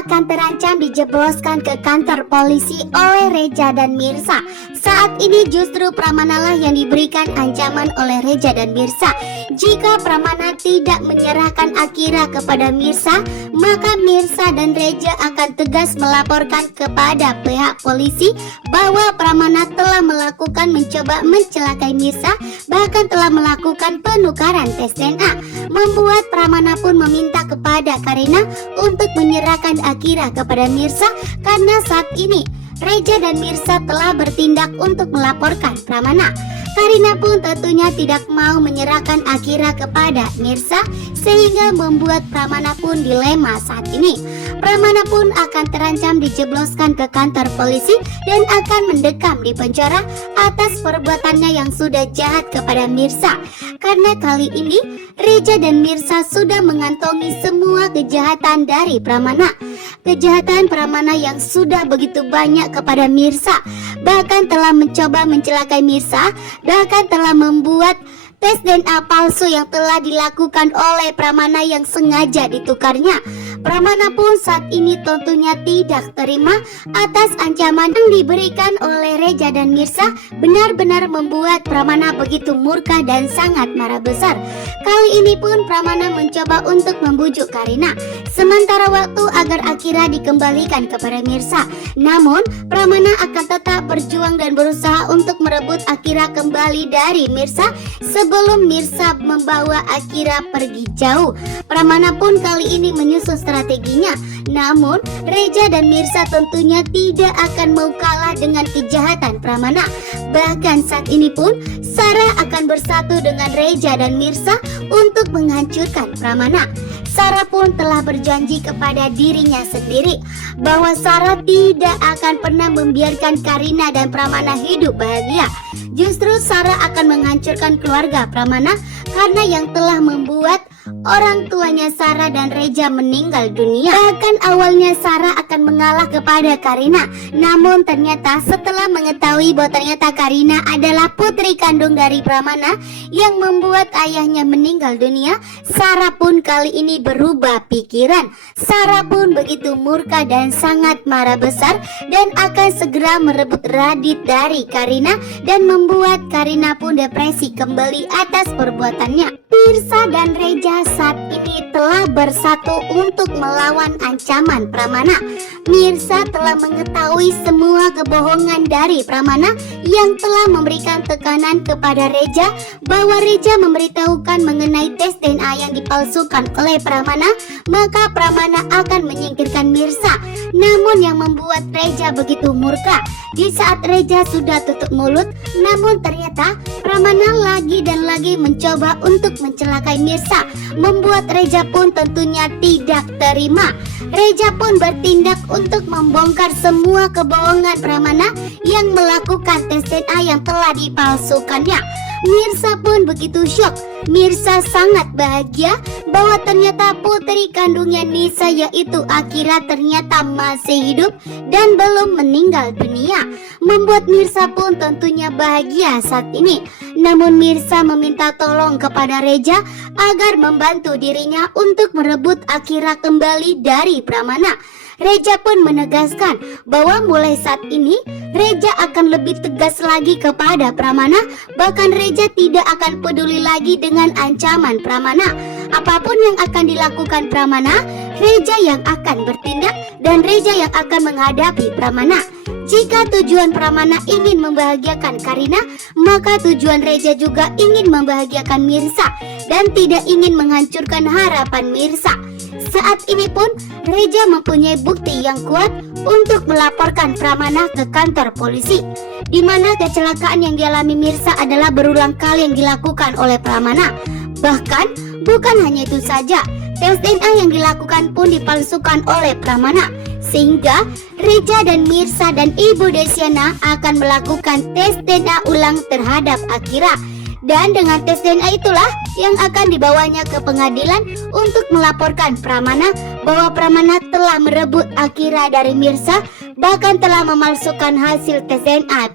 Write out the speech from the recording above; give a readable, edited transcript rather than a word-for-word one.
akan terancam dijebloskan ke kantor polisi oleh Reza dan Mirsa. Saat ini justru Pramana lah yang diberikan ancaman oleh Reza dan Mirsa. Jika Pramana tidak menyerahkan Akira kepada Mirsa, maka Mirsa dan Reza akan tegas melaporkan kepada pihak polisi bahwa Pramana telah melakukan mencoba mencelakai Mirsa, bahkan telah melakukan penukaran tes DNA. Membuat Pramana pun meminta kepada Karina untuk menyerahkan Akira kepada Mirsa karena saat ini Reza dan Mirsa telah bertindak untuk melaporkan Pramana. Karina pun tentunya tidak mau menyerahkan Akira kepada Mirsa sehingga membuat Pramana pun dilema saat ini. Pramana pun akan terancam dijebloskan ke kantor polisi dan akan mendekam di penjara atas perbuatannya yang sudah jahat kepada Mirsa. Karena kali ini Reza dan Mirsa sudah mengantongi semua kejahatan dari Pramana. Kejahatan Pramana yang sudah begitu banyak kepada Mirsa, bahkan telah mencoba mencelakai Mirsa, bahkan telah membuat tes DNA palsu yang telah dilakukan oleh Pramana yang sengaja ditukarnya. Pramana pun saat ini tentunya tidak terima atas ancaman yang diberikan oleh Reza dan Mirsa, benar-benar membuat Pramana begitu murka dan sangat marah besar. Kali ini pun Pramana mencoba untuk membujuk Karina sementara waktu agar Akira dikembalikan kepada Mirsa. Namun Pramana akan tetap berjuang dan berusaha untuk merebut Akira kembali dari Mirsa sebelum Mirsa membawa Akira pergi jauh. Pramana pun kali ini menyusun strateginya. Namun Reza dan Mirsa tentunya tidak akan mau kalah dengan kejahatan Pramana. Bahkan saat ini pun Sarah akan bersatu dengan Reza dan Mirsa untuk menghancurkan Pramana. Sarah pun telah berjanji kepada dirinya sendiri bahwa Sarah tidak akan pernah membiarkan Karina dan Pramana hidup bahagia. Justru Sarah akan menghancurkan keluarga Pramana karena yang telah membuat orang tuanya Sarah dan Reza meninggal dunia. Bahkan awalnya Sarah akan mengalah kepada Karina, namun ternyata setelah mengetahui bahwa ternyata Karina adalah putri kandung dari Pramana yang membuat ayahnya meninggal dunia, Sarah pun kali ini berubah pikiran. Sarah pun begitu murka dan sangat marah besar dan akan segera merebut Radit dari Karina dan membuat Karina pun depresi kembali atas perbuatannya. Mirsa dan Reza saat ini telah bersatu untuk melawan ancaman Pramana. Mirsa telah mengetahui semua kebohongan dari Pramana yang telah memberikan tekanan kepada Reza bahwa Reza memberitahukan mengenai tes DNA yang dipalsukan oleh Pramana, maka Pramana akan menyingkirkan Mirsa. Namun yang membuat Reza begitu murka, di saat Reza sudah tutup mulut, namun ternyata Pramana lagi dan lagi mencoba untuk mencelakai Mirsa, membuat Reza pun tentunya tidak terima. Reza pun bertindak untuk membongkar semua kebohongan Pramana yang melakukan tes DNA yang telah dipalsukannya. Mirsa pun begitu syok. Mirsa sangat bahagia bahwa ternyata putri kandungnya Nisa yaitu Akira ternyata masih hidup dan belum meninggal dunia. Membuat Mirsa pun tentunya bahagia saat ini. Namun Mirsa meminta tolong kepada Reza agar membantu dirinya untuk merebut Akira kembali dari Pramana. Reza pun menegaskan bahwa mulai saat ini Reza akan lebih tegas lagi kepada Pramana. Bahkan Reza tidak akan peduli lagi dengan ancaman Pramana. Apapun yang akan dilakukan Pramana, Reza yang akan bertindak dan Reza yang akan menghadapi Pramana. Jika tujuan Pramana ingin membahagiakan Karina, maka tujuan Reza juga ingin membahagiakan Mirsa dan tidak ingin menghancurkan harapan Mirsa. Saat ini pun Reza mempunyai bukti yang kuat untuk melaporkan Pramana ke kantor polisi, di mana kecelakaan yang dialami Mirsa adalah berulang kali yang dilakukan oleh Pramana. Bahkan bukan hanya itu saja, tes DNA yang dilakukan pun dipalsukan oleh Pramana, sehingga Reza dan Mirsa dan Ibu Desiana akan melakukan tes DNA ulang terhadap Akira. Dan dengan tes DNA itulah yang akan dibawanya ke pengadilan untuk melaporkan Pramana bahwa Pramana telah merebut Akira dari Mirsa, bahkan telah memalsukan hasil tes DNA.